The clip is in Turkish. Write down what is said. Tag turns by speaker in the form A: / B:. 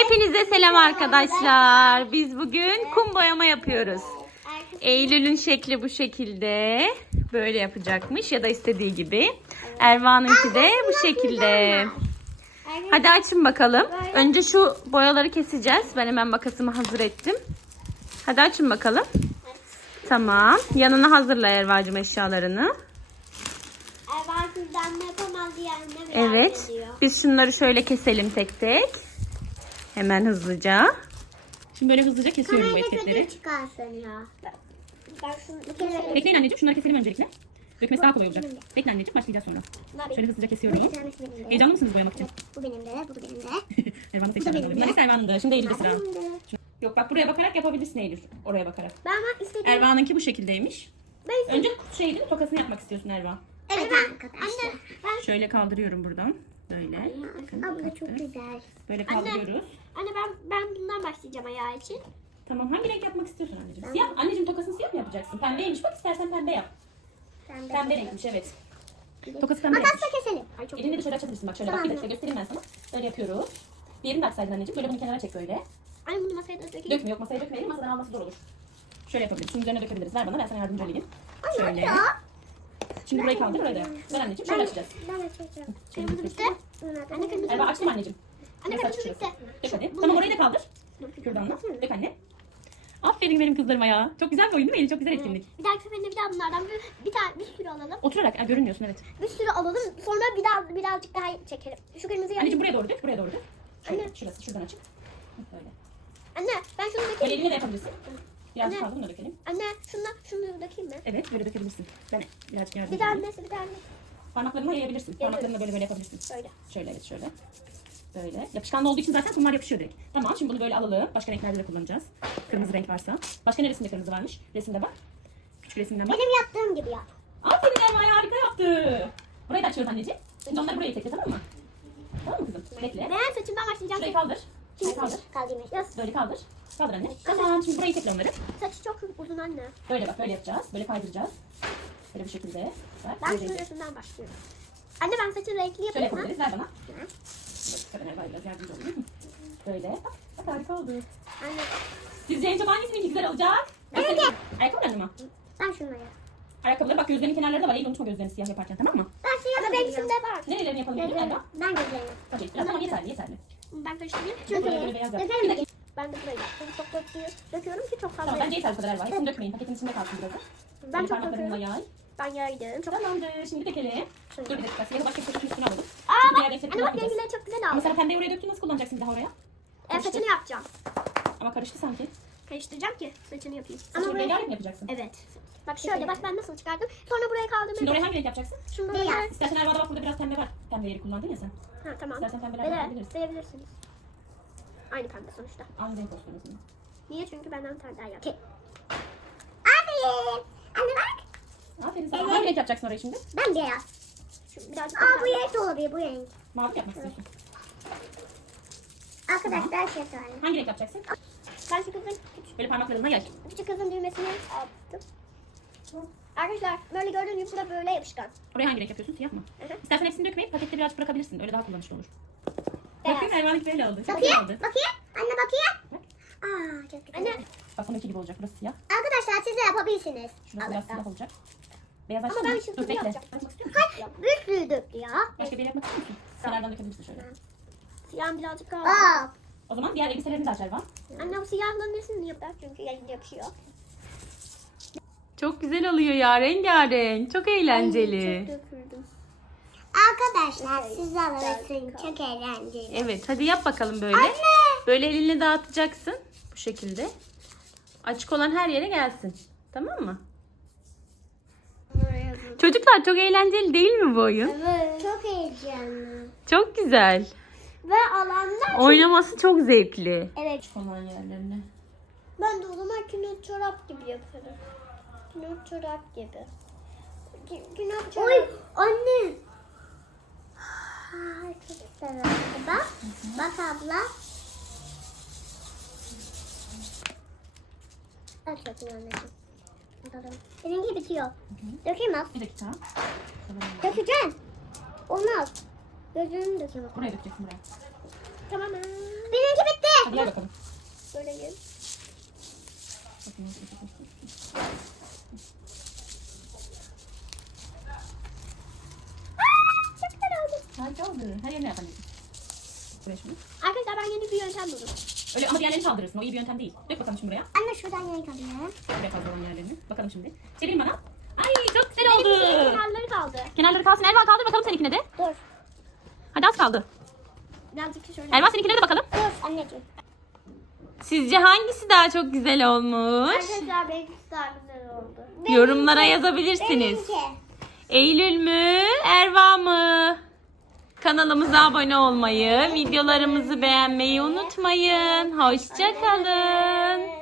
A: Hepinize selam arkadaşlar. Biz bugün kum boyama yapıyoruz. Eylül'ün şekli bu şekilde. Böyle yapacakmış ya da istediği gibi. Erva'nınki de bu şekilde. Hadi açın bakalım. Önce şu boyaları keseceğiz. Ben hemen makasımı hazır ettim. Hadi açın bakalım. Tamam. Yanına hazırla Erva'cığım eşyalarını.
B: Erva sizden ne yapamaz diğerine merak
A: Evet.
B: ediyor.
A: Biz şunları şöyle keselim tek tek. Hemen hızlıca. Şimdi böyle hızlıca kesiyorum bu etiketleri.
B: Kötü çıkarsın ya. Ben şunu bir kere...
A: Bekleyin anneciğim, şunları keselim öncelikle. Dökmesi daha kolay olacak. Bekle anneciğim, başlayacağız sonra. Şöyle hızlıca kesiyorum. Heyecanlı mısınız boyamak için?
B: Bu benim de, bu benim de.
A: Ervan'ın seçenleri. Bunlar ise Ervan'dı. Şimdi Eylül'de sıra.
B: Benim de.
A: Yok bak, buraya bakarak yapabilirsin Eylül. Oraya bakarak.
B: Ben istediğim...
A: Ervan'ınki bu şekildeymiş.
B: Ben istediğim...
A: Önce şey değil mi, tokasını yapmak istiyorsun Ervan.
B: Evet arkadaşlar. Anne, ben...
A: Şöyle kaldırıyorum buradan. Böyle.
B: Abla çok güzel.
A: Böyle kaldırıyoruz.
B: Anne ben bundan başlayacağım ayağı için.
A: Tamam, hangi renk yapmak istiyorsun anneciğim? Siyah. Anneciğim tokasını siyah mı yapacaksın? Pembeymiş, bak istersen pembe yap. Pembe renkmiş, evet. Tokası pembe yapmış.
B: Makasla keselim. Ay çok
A: Elinde de şöyle açabilirsin, bak şöyle bak, bir dakika göstereyim ben sana. Böyle yapıyoruz. Diğerini de açsaydın anneciğim, böyle bunu kenara çek böyle.
B: Anne bunu masaya da dökelim.
A: Dökme, yok masaya dökmeyelim, masadan alması zor olur. Şöyle yapabiliriz, şunun üzerine dökebiliriz. Ver bana, ben sana yardımcı olayım. Şöyle. Şimdi burayı kaldır, burayı da. Ver anneciğim, şöyle açacağız.
B: Ben açacağım. Kırmızı bitti. Anne kırmızı
A: Erba açtım anneciğim.
B: Anne
A: Nasıl
B: kırmızı
A: açıyorsun?
B: bitti.
A: Dök hadi. Tamam, orayı da kaldır. Kürdanla. Dök anne. Aferin benim kızlarıma ya. Çok güzel bir oyun değil mi Elif? Çok güzel etkinlik.
B: Bir dahaki seferinde bir daha bunlardan bir sürü alalım.
A: Oturarak görünmüyorsun, evet.
B: Bir sürü alalım. Sonra birazcık daha çekelim. Şu kırmızıyı
A: Anneciğim buraya doğru dök, buraya doğru dök. Şöyle,
B: Anne.
A: şurası, şuradan açık. Böyle.
B: Anne ben şunu
A: Böyle
B: dökeyim.
A: eline de yapabilirsin. Birazcık
B: Anne.
A: kaldı, bunu da dökelim.
B: Anne şunu dökeyim mi?
A: Evet, böyle dökebilirsin. Ben birazcık yardım
B: Bir
A: edeyim.
B: tanesi bir tane.
A: Parmaklarına yayabilirsin. Parmaklarına böyle yapabilirsin.
B: Böyle.
A: Şöyle, evet şöyle. Böyle. Yapışkanlı olduğu için zaten bunlar yapışıyor direkt. Tamam, şimdi bunu böyle alalım. Başka renklerde de kullanacağız. Kırmızı renk varsa. Başka neresinde kırmızı varmış? Resimde bak. Küçük resimden bak.
B: Benim yaptığım gibi yap.
A: Aferin Erma'ya, harika yaptı. Burayı da açıyoruz anneciğim. Şimdi onları buraya tekle, tamam mı? Tamam mı kızım? Bekle.
B: Ben saçımdan başlayacağım.
A: Şurayı kaldır. Şurayı kaldır.
B: Kaldırayım. Yaz.
A: Böyle kaldır. Kaldır anne. Tamam, şimdi burayı tekle onları.
B: Saçı çok uzun anne.
A: Böyle bak, böyle yapacağız. Böyle kaydıracağız. Böyle bu şekilde. Bak,
B: Ben
A: böyle
B: şurasından başlıyorum. Anne ben saçı renkli
A: şöyle
B: yapayım mı?
A: yapabiliriz. Ver bana. Bak, Erma'ya biraz yardımcı olayım. Böyle. Bak harika oldu.
B: Anne
A: Sizce en çok hangisininki güzel olacak?
B: Benimki.
A: Ayakkabılarını mı?
B: ben şunu yap.
A: Ayakkabıları bak, gözlerinin kenarları da var. İyi unutma gözlerini siyah yaparken, tamam mı?
B: Ben şey yapayım. Ama benimkinde var.
A: Nerelerini yapalım dedim Erba?
B: Ben gözlerimi.
A: Tabii. Biraz tamam, yeterli yeterli.
B: Ben karıştırayım.
A: Böyle böyle beyaz yap.
B: Dökelim
A: Bir
B: mi?
A: dakika.
B: Ben de burayı yaptım. Çok döküyorum ki çok fazla.
A: Tamam, bence yeter bu kadar Erba. Hepsini dökmeyin. Paketin içinde kalsın birazı.
B: Ben
A: Böyle
B: çok
A: parmaklarınla
B: döküyorum.
A: yay.
B: Ben yaydım. Çok...
A: Tamamdır. Şimdi dökelim. Dur bir dakika. Siyahı başka bir paketin üstüne alalım.
B: Aa
A: Şimdi
B: bak.
A: diğer renkleri
B: Anne bak
A: kullanacağız.
B: rengileri çok güzel
A: Ama
B: aldım.
A: sen pembeyi oraya döktün, nasıl kullanacaksın bir daha oraya?
B: Saçını yapacağım.
A: Ama karıştı sanki.
B: Karıştıracağım ki saçını yapayım.
A: Saçını rengarenk mi yapacaksın?
B: Evet. Bak şöyle bak ben nasıl çıkardım. Sonra buraya kaldırmaya
A: Şimdi oraya hangi renk yapacaksın?
B: Şunu beyaz.
A: İstersen Erva'da bak, burada biraz pembe var. Pembe yeri kullandın ya sen.
B: Ha tamam.
A: İstersen pembeler
B: Böyle
A: yapabiliriz.
B: verebilirsiniz. Aynı pembe sonuçta.
A: Aynı renk olsun o zaman.
B: Niye? Çünkü benden bir tane daha yaptım. Aferin. Anne bak.
A: Aferin sana. Hangi renk yapacaksın orayı şimdi?
B: Ben beyaz. Şu birazcık bu renk de olabilir bu renk.
A: Mavi yapmak istiyorsun.
B: Arkadaşlar şey söyleyeyim.
A: Hangi renk yapacaksın?
B: Ben şu kızın
A: Böyle parmaklarına yay.
B: küçük kızın düğmesini attım. Arkadaşlar böyle gördüğünüz gibi burada böyle yapışkan.
A: Oraya hangi renk yapıyorsun? Siyah mı?
B: Hı hı.
A: İstersen hepsini dökmeyip pakette birazcık bırakabilirsin. Öyle daha kullanışlı olur.
B: Beyaz.
A: Bakayım, Erman'ınki böyle oldu. Çok
B: Bakayım.
A: güzel oldu.
B: Bakayım. Anne bakayım.
A: Bak.
B: Aa çok güzel. Anne.
A: Bak bununki gibi olacak. Burası siyah.
B: Arkadaşlar siz de yapabilirsiniz.
A: Şurası biraz siyah olacak. Beyaz
B: Ama
A: açtın
B: ben
A: mı?
B: şimdi
A: Dur bekle.
B: yapacağım.
A: Açmak istiyor musun?
B: Hayır bir sürü döktü ya.
A: Başka bir yere yapmak istiyor musun? Kenardan dökebilirsin şöyle.
B: Siyah birazcık kaldı.
A: O zaman diğer elbiselerini de aç Ervan.
B: Anne bu siyahların nesini yapar çünkü yayında yapışıyor.
A: Çok güzel oluyor ya, rengarenk. Çok eğlenceli.
B: Çok döküldüm.
C: Arkadaşlar siz alırsın çok eğlenceli.
A: Evet, hadi yap bakalım böyle. Böyle elinle dağıtacaksın. Bu şekilde. Açık olan her yere gelsin. Tamam mı? Çocuklar, çok eğlenceli değil mi bu oyun?
B: Evet.
C: Çok heyecanlı.
A: Çok güzel.
B: Ve alanlar
A: Oynaması çok zevkli.
B: evet.
A: Açık olan yerlerine.
B: Ben de o zaman kinot çorap gibi yaparım. Kinot çorap gibi. Kinot çorap.
C: Oy anne. Ay, çok güzel oldu. Bak. Bak abla.
B: Aç bakayım anneciğim. Bakalım. Benimki bitiyor. Dökeyim mi?
A: Bir dakika.
B: Dökeceğim. Olmaz. Gözünü dökeyim.
A: Buraya dökeceksin, buraya.
B: Tamam. Benimki bitti.
A: Hadi gel bakalım.
B: Böyle gel. Çok güzel oldu.
A: Harika oldu. Her yerine yapalım. Buraya şunu.
B: Arkadaşlar ben yeni bir yöntem buldum.
A: Öyle ama diğerlerini kaldırırsın. O iyi bir yöntem değil. Dök bakalım şimdi buraya.
C: Anne şuradan yayın alıyorum.
A: Buraya fazla olan yerlerini. Bakalım şimdi. Çevirin bana. Ay çok güzel oldu.
B: Kenarları kaldı.
A: Kenarları kalsın. Elvan kaldır bakalım seninkine de.
B: Dur.
A: Hadi az kaldı.
B: Birazcık şöyle.
A: Elvan seninkine de bakalım.
B: Dur anneciğim.
A: Sizce hangisi daha çok güzel olmuş?
B: Arkadaşlar benimkisi daha güzel oldu.
A: Yorumlara yazabilirsiniz.
C: Benimki.
A: Eylül mü, Erva mı? Kanalımıza abone olmayı, videolarımızı beğenmeyi unutmayın. Hoşça kalın.